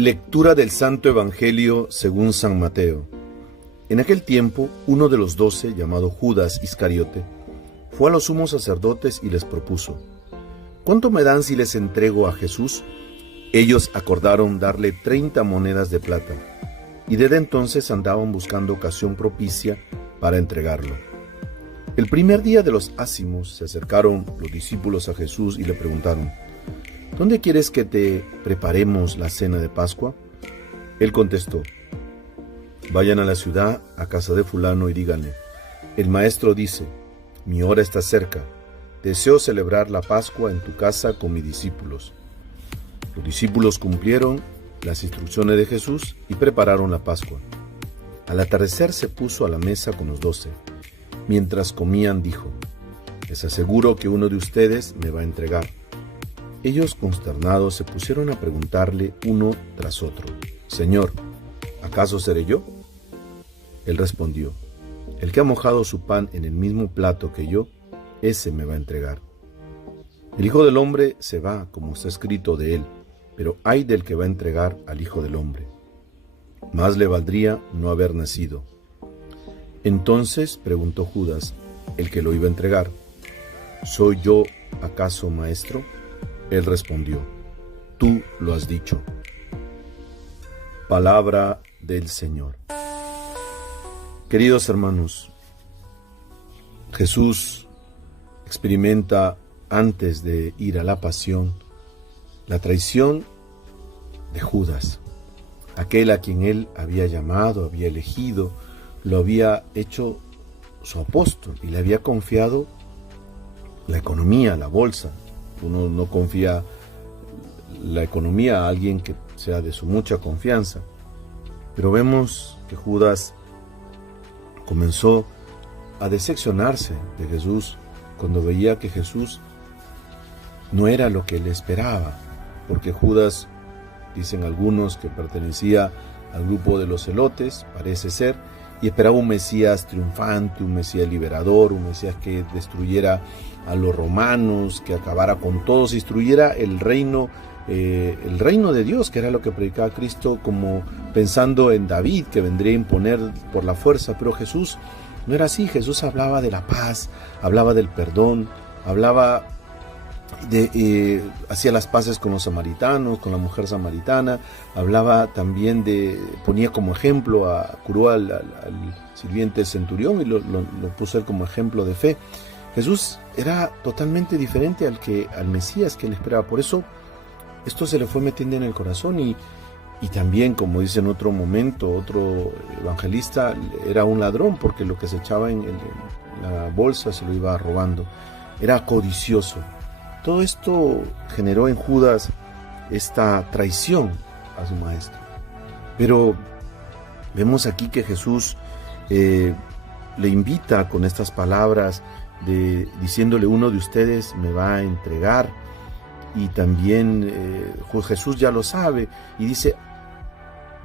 Lectura del Santo Evangelio según San Mateo. En aquel tiempo, uno de los 12, llamado Judas Iscariote, fue a los sumos sacerdotes y les propuso: ¿cuánto me dan si les entrego a Jesús? Ellos acordaron darle 30 monedas de plata, y desde entonces andaban buscando ocasión propicia para entregarlo. El primer día de los ácimos se acercaron los discípulos a Jesús y le preguntaron: ¿dónde quieres que te preparemos la cena de Pascua? Él contestó: vayan a la ciudad, a casa de fulano, y díganle: el maestro dice, mi hora está cerca, deseo celebrar la Pascua en tu casa con mis discípulos. Los discípulos cumplieron las instrucciones de Jesús y prepararon la Pascua. Al atardecer se puso a la mesa con los 12. Mientras comían dijo: les aseguro que uno de ustedes me va a entregar. Ellos, consternados, se pusieron a preguntarle uno tras otro: Señor, ¿acaso seré yo? Él respondió: el que ha mojado su pan en el mismo plato que yo, ese me va a entregar. El Hijo del Hombre se va, como está escrito de él, pero ay del que va a entregar al Hijo del Hombre. Más le valdría no haber nacido. Entonces preguntó Judas, el que lo iba a entregar: ¿soy yo acaso, maestro? Él respondió: tú lo has dicho. Palabra del Señor. Queridos hermanos, Jesús experimenta antes de ir a la pasión la traición de Judas, aquel a quien él había llamado, había elegido, lo había hecho su apóstol y le había confiado la economía, la bolsa. Uno no confía la economía a alguien que sea de su mucha confianza. Pero vemos que Judas comenzó a decepcionarse de Jesús cuando veía que Jesús no era lo que él esperaba, porque Judas, dicen algunos, que pertenecía al grupo de los celotes, parece ser, y esperaba un Mesías triunfante, un Mesías liberador, un Mesías que destruyera a los romanos, que acabara con todos, destruyera el reino de Dios, que era lo que predicaba Cristo, como pensando en David, que vendría a imponer por la fuerza. Pero Jesús no era así. Jesús hablaba de la paz, hablaba del perdón, hablaba hacía las paces con los samaritanos, con la mujer samaritana, hablaba también ponía como ejemplo, curó al sirviente centurión y lo puso él como ejemplo de fe. Jesús era totalmente diferente al Mesías que él esperaba. Por eso esto se le fue metiendo en el corazón y también, como dice en otro momento otro evangelista, era un ladrón, porque lo que se echaba en la bolsa se lo iba robando. Era codicioso. Todo esto generó en Judas esta traición a su maestro. Pero vemos aquí que Jesús le invita con estas palabras, diciéndole: uno de ustedes me va a entregar. Y también Jesús ya lo sabe y dice: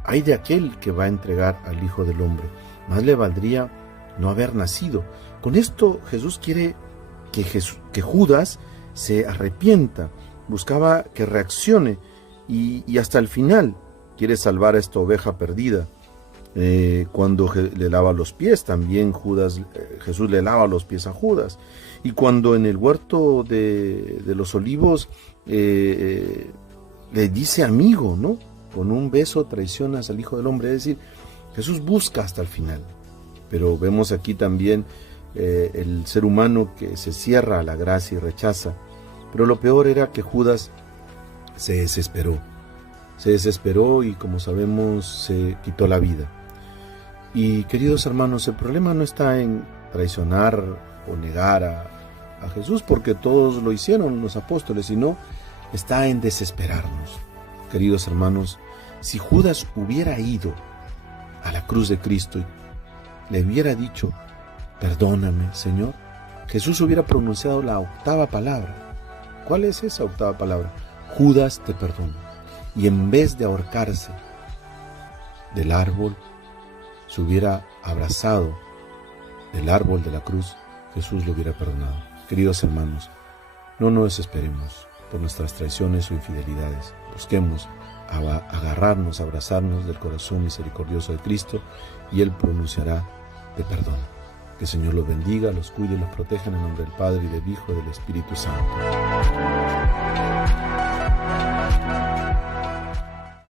ay de aquel que va a entregar al Hijo del Hombre, más le valdría no haber nacido. Con esto Jesús quiere que Judas se arrepienta, buscaba que reaccione y hasta el final quiere salvar a esta oveja perdida. Cuando le lava los pies, también Jesús le lava los pies a Judas. Y cuando en el huerto de los olivos le dice amigo, ¿no? Con un beso traicionas al Hijo del Hombre. Es decir, Jesús busca hasta el final. Pero vemos aquí también el ser humano que se cierra a la gracia y rechaza. Pero lo peor era que Judas se desesperó y, como sabemos, se quitó la vida. Y, queridos hermanos, el problema no está en traicionar o negar a Jesús, porque todos lo hicieron los apóstoles, sino está en desesperarnos. Queridos hermanos, si Judas hubiera ido a la cruz de Cristo y le hubiera dicho: perdóname, Señor, Jesús hubiera pronunciado la octava palabra. ¿Cuál es esa octava palabra? Judas, te perdono. Y en vez de ahorcarse del árbol, se hubiera abrazado del árbol de la cruz, Jesús lo hubiera perdonado. Queridos hermanos, no nos desesperemos por nuestras traiciones o infidelidades. Busquemos agarrarnos, abrazarnos del corazón misericordioso de Cristo, y Él pronunciará de perdón. Que el Señor los bendiga, los cuide y los proteja en el nombre del Padre, y del Hijo y del Espíritu Santo.